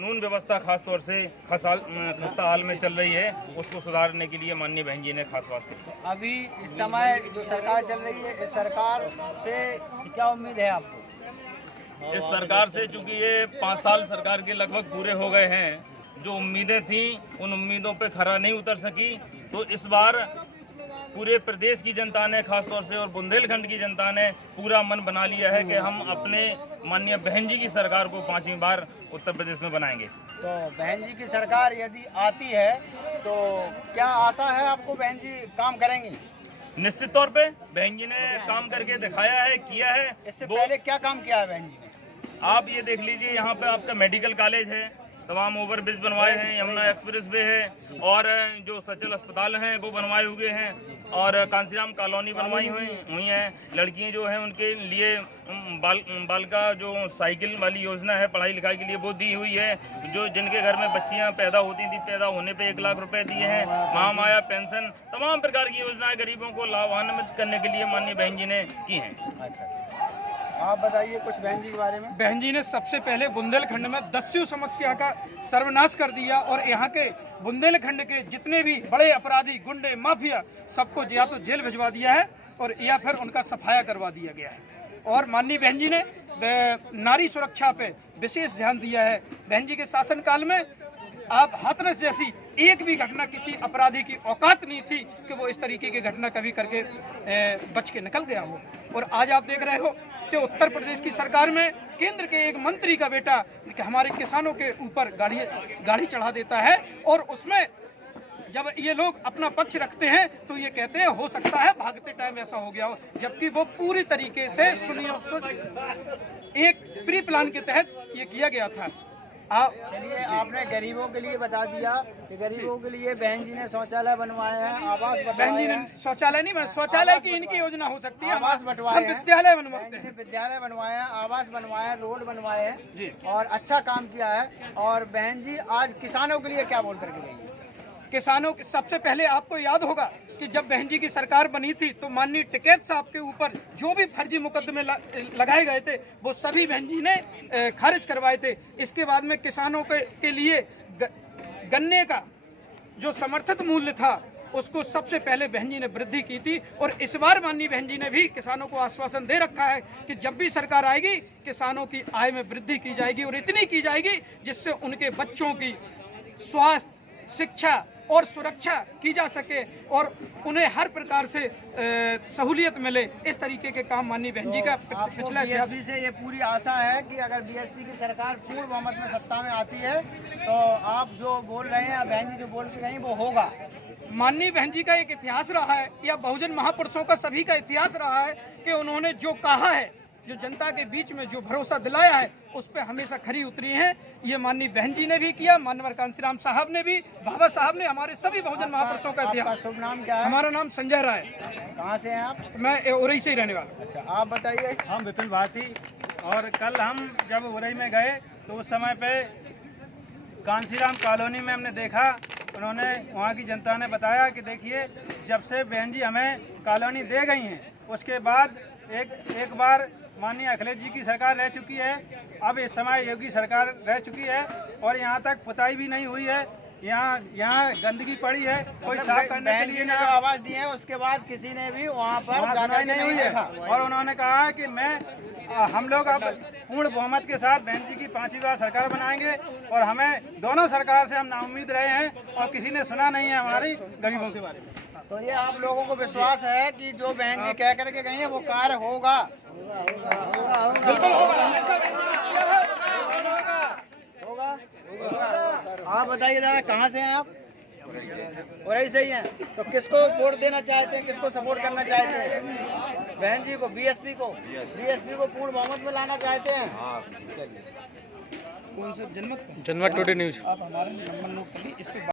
कानून व्यवस्था खास तौर से खस्ता हाल में चल रही है, उसको सुधारने के लिए माननीय बहन जी ने खास बात की। अभी इस समय जो सरकार चल रही है, इस सरकार से क्या उम्मीद है आपको? इस सरकार से चूंकि ये 5 साल सरकार के लगभग पूरे हो गए हैं, जो उम्मीदें थी उन उम्मीदों पे खरा नहीं उतर सकी, तो इस बार पूरे प्रदेश की जनता ने खास तौर से और बुंदेलखंड की जनता ने पूरा मन बना लिया है कि हम अपने माननीय बहन जी की सरकार को 5वीं बार उत्तर प्रदेश में बनाएंगे। तो बहन जी की सरकार यदि आती है तो क्या आशा है आपको, बहन जी काम करेंगी? निश्चित तौर पे बहन जी ने काम करके दिखाया है, किया है। इससे पहले क्या काम किया है बहन जी ने? आप ये देख लीजिए, यहाँ पे आपका मेडिकल कॉलेज है, तमाम ओवर ब्रिज बनवाए हैं, यमुना एक्सप्रेस वे है, और जो सचल अस्पताल हैं वो बनवाए हुए हैं, और कांसीराम कॉलोनी बनवाई हुई हैं। लड़कियां जो हैं उनके लिए बालिका जो साइकिल वाली योजना है पढ़ाई लिखाई के लिए वो दी हुई है। जो जिनके घर में बच्चियां पैदा होती थी, पैदा होने पे 1 लाख रुपए दिए हैं। महामाया पेंशन, तमाम प्रकार की योजनाएं गरीबों को लाभान्वित करने के लिए माननीय बहन जी ने की हैं। अच्छा, आप बताइए कुछ बहन जी के बारे में। बहन जी ने सबसे पहले बुंदेलखंड में दस्यु समस्या का सर्वनाश कर दिया, और यहाँ के बुंदेलखंड के जितने भी बड़े अपराधी, गुंडे, माफिया, सबको या तो जेल भिजवा दिया है और या फिर उनका सफाया करवा दिया गया है। और माननीय बहन जी ने नारी सुरक्षा पे विशेष ध्यान दिया है। बहन जी के शासनकाल में आप हाथरस जैसी एक भी घटना किसी अपराधी की औकात नहीं थी कि वो इस तरीके की घटना कभी करके बच के निकल गया हो। और आज आप देख रहे हो कि उत्तर प्रदेश की सरकार में केंद्र के एक मंत्री का बेटा हमारे किसानों के ऊपर गाड़ी चढ़ा देता है, और उसमें जब ये लोग अपना पक्ष रखते हैं तो ये कहते हैं हो सकता है भागते टाइम ऐसा हो गया हो, जबकि वो पूरी तरीके से एक प्री प्लान के तहत ये किया गया था। चलिए, आपने गरीबों के लिए बता दिया कि गरीबों के लिए बहन जी ने शौचालय बनवाए हैं, आवास बहन जी ने शौचालय नहीं, शौचालय की इनकी योजना हो सकती है। आवास बंटवाए हैं, विद्यालय बनवाते हैं, विद्यालय बनवाए हैं, आवास बनवाए हैं, रोड बनवाए हैं, और अच्छा काम किया है। और बहन जी आज किसानों के लिए क्या बोल करके गई? किसानों के सबसे पहले आपको याद होगा कि जब बहन जी की सरकार बनी थी तो माननीय टिकैत साहब के ऊपर जो भी फर्जी मुकदमे लगाए गए थे वो सभी बहन जी ने खारिज करवाए थे। इसके बाद में किसानों के लिए गन्ने का जो समर्थित मूल्य था उसको सबसे पहले बहन जी ने वृद्धि की थी, और इस बार माननीय बहन जी ने भी किसानों को आश्वासन दे रखा है कि जब भी सरकार आएगी किसानों की आय में वृद्धि की जाएगी, और इतनी की जाएगी जिससे उनके बच्चों की स्वास्थ्य, शिक्षा और सुरक्षा की जा सके और उन्हें हर प्रकार से सहूलियत मिले। इस तरीके के काम माननीय बहन जी का पिछला बीएसपी से ये पूरी आशा है कि अगर बीएसपी की सरकार पूर्ण बहुमत में सत्ता में आती है तो आप जो बोल रहे हैं, बहन जी जो बोल के गई वो होगा। माननीय बहन जी का एक इतिहास रहा है, या बहुजन महापुरुषों का सभी का इतिहास रहा है कि उन्होंने जो कहा है, जो जनता के बीच में जो भरोसा दिलाया है, उस पर हमेशा खरी उतरी हैं। ये माननीय बहन जी ने भी किया, माननीय कांसीराम साहब ने भी, बाबा साहब ने, हमारे सभी बहुजन महापुरुषों का इतिहास। शुभ नाम क्या है? हमारा नाम संजय राय। कहाँ से हैं आप? मैं उरई से ही रहने वाला। अच्छा, आप बताइए। हम विपुल भारती, और कल हम जब उरई में गए तो उस समय पे कांसीराम कॉलोनी में हमने देखा, उन्होंने वहाँ की जनता ने बताया कि देखिए जब से बहन जी हमें कॉलोनी दे गई हैं उसके बाद एक बार माननीय अखिलेश जी की सरकार रह चुकी है, अब इस समय योगी सरकार रह चुकी है, और यहाँ तक पुताई भी नहीं हुई है। यहाँ गंदगी पड़ी है, कोई साफ करने के लिए जो आवाज दी है उसके बाद किसी ने भी वहाँ पर सुनाई नहीं हुई है। और उन्होंने कहा कि हम लोग अब पूर्ण बहुमत के साथ बहन जी की 5वीं बार सरकार बनाएंगे, और हमें दोनों सरकार से हम नाउम्मीद रहे हैं और किसी ने सुना नहीं है हमारी गरीबों के बारे में। तो ये आप लोगों को विश्वास है कि जो बहन जी कह करके गई है वो कार्य होगा? बिल्कुल होगा। आप बताइए दादा, कहाँ से हैं आप? उरई से ही हैं। तो किसको वोट देना चाहते हैं, किसको सपोर्ट करना चाहते हैं? बहन जी को, बीएसपी को पूर्ण बहुमत में लाना चाहते हैं? कौन सा जनमत जनमत टुडे न्यूज। आप हमारा नंबर नोट कर लीजिए।